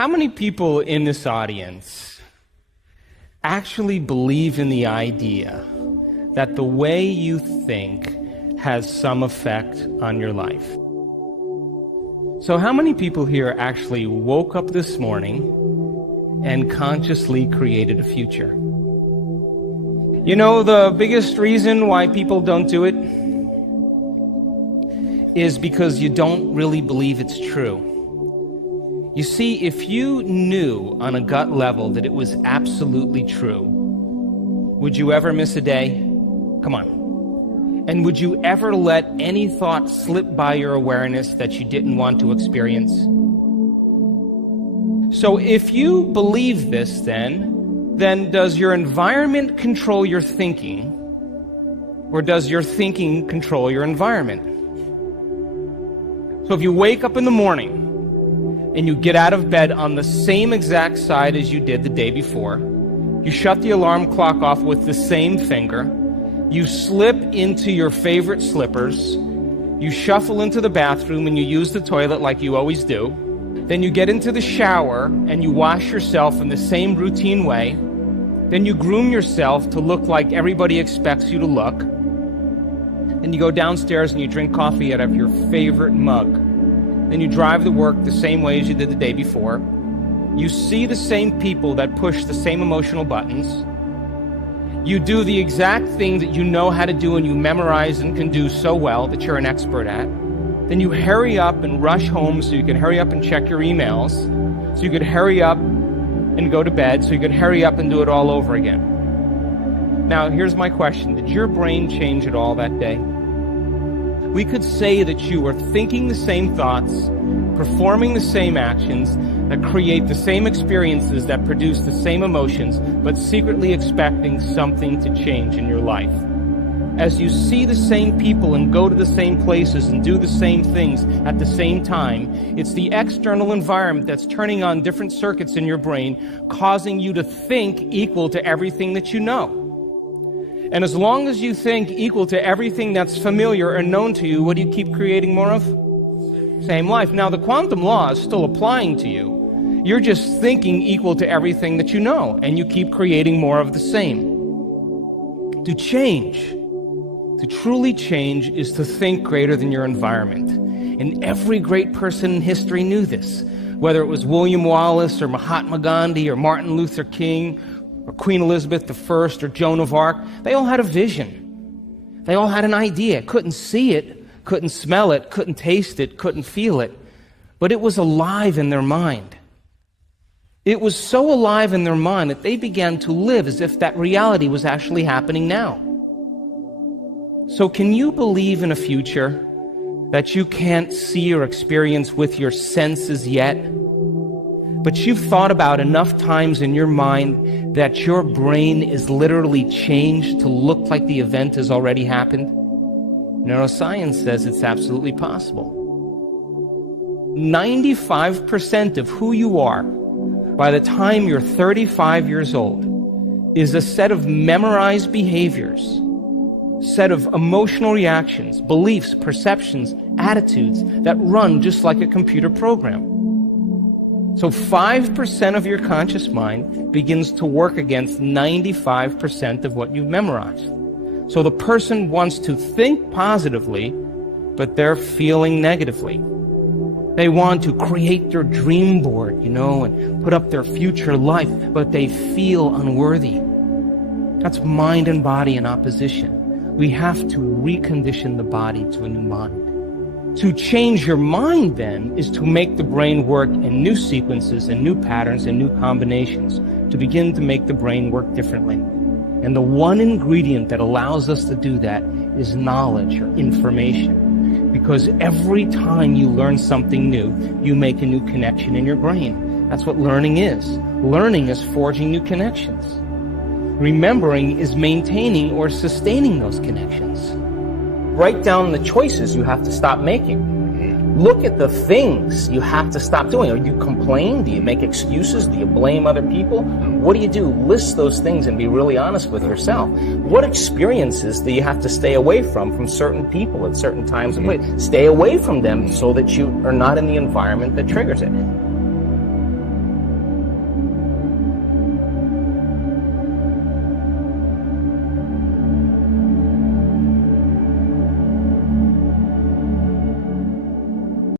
How many people in this audience actually believe in the idea that the way you think has some effect on your life? So how many people here actually woke up this morning and consciously created a future? You know, the biggest reason why people don't do it is because you don't really believe it's true. You see, if you knew on a gut level that it was absolutely true, would you ever miss a day? Come on. And would you ever let any thought slip by your awareness that you didn't want to experience? So if you believe this, then does your environment control your thinking, or does your thinking control your environment? So if you wake up in the morning and you get out of bed on the same exact side as you did the day before, you shut the alarm clock off with the same finger, you slip into your favorite slippers, you shuffle into the bathroom and you use the toilet like you always do, then you get into the shower and you wash yourself in the same routine way, then you groom yourself to look like everybody expects you to look, then you go downstairs and you drink coffee out of your favorite mug, then you drive to work the same way as you did the day before, you see the same people that push the same emotional buttons, you do the exact thing that you know how to do and you memorize and can do so well that you're an expert at, then you hurry up and rush home so you can hurry up and check your emails, so you could hurry up and go to bed, so you could hurry up and do it all over again. Now, here's my question. Did your brain change at all that day? We could say that you were thinking the same thoughts, performing the same actions, that create the same experiences, that produce the same emotions, but secretly expecting something to change in your life. As you see the same people and go to the same places and do the same things at the same time, it's the external environment that's turning on different circuits in your brain, causing you to think equal to everything that you know. And as long as you think equal to everything that's familiar and known to you, what do you keep creating more of? Same life. Now, the quantum law is still applying to you. You're just thinking equal to everything that you know, and you keep creating more of the same. To change, to truly change, is to think greater than your environment. And every great person in history knew this. Whether it was William Wallace or Mahatma Gandhi or Martin Luther King or Queen Elizabeth I or Joan of Arc, they all had a vision. They all had an idea. Couldn't see it, couldn't smell it, couldn't taste it, couldn't feel it, but it was alive in their mind. It was so alive in their mind that they began to live as if that reality was actually happening now. So can you believe in a future that you can't see or experience with your senses yet, but you've thought about enough times in your mind that your brain is literally changed to look like the event has already happened? Neuroscience says it's absolutely possible. 95% of who you are by the time you're 35 years old is a set of memorized behaviors, set of emotional reactions, beliefs, perceptions, attitudes that run just like a computer program. So 5% of your conscious mind begins to work against 95% of what you've memorized. So the person wants to think positively, but they're feeling negatively. They want to create their dream board, and put up their future life, but they feel unworthy. That's mind and body in opposition. We have to recondition the body to a new mind. To change your mind, then, is to make the brain work in new sequences and new patterns and new combinations, to begin to make the brain work differently. And the one ingredient that allows us to do that is knowledge or information. Because every time you learn something new, you make a new connection in your brain. That's what learning is. Learning is forging new connections. Remembering is maintaining or sustaining those connections. Write down the choices you have to stop making. Look at the things you have to stop doing. Do you complain? Do you make excuses? Do you blame other people? What do? List those things and be really honest with yourself. What experiences do you have to stay away from certain people at certain times and places? Stay away from them so that you are not in the environment that triggers it.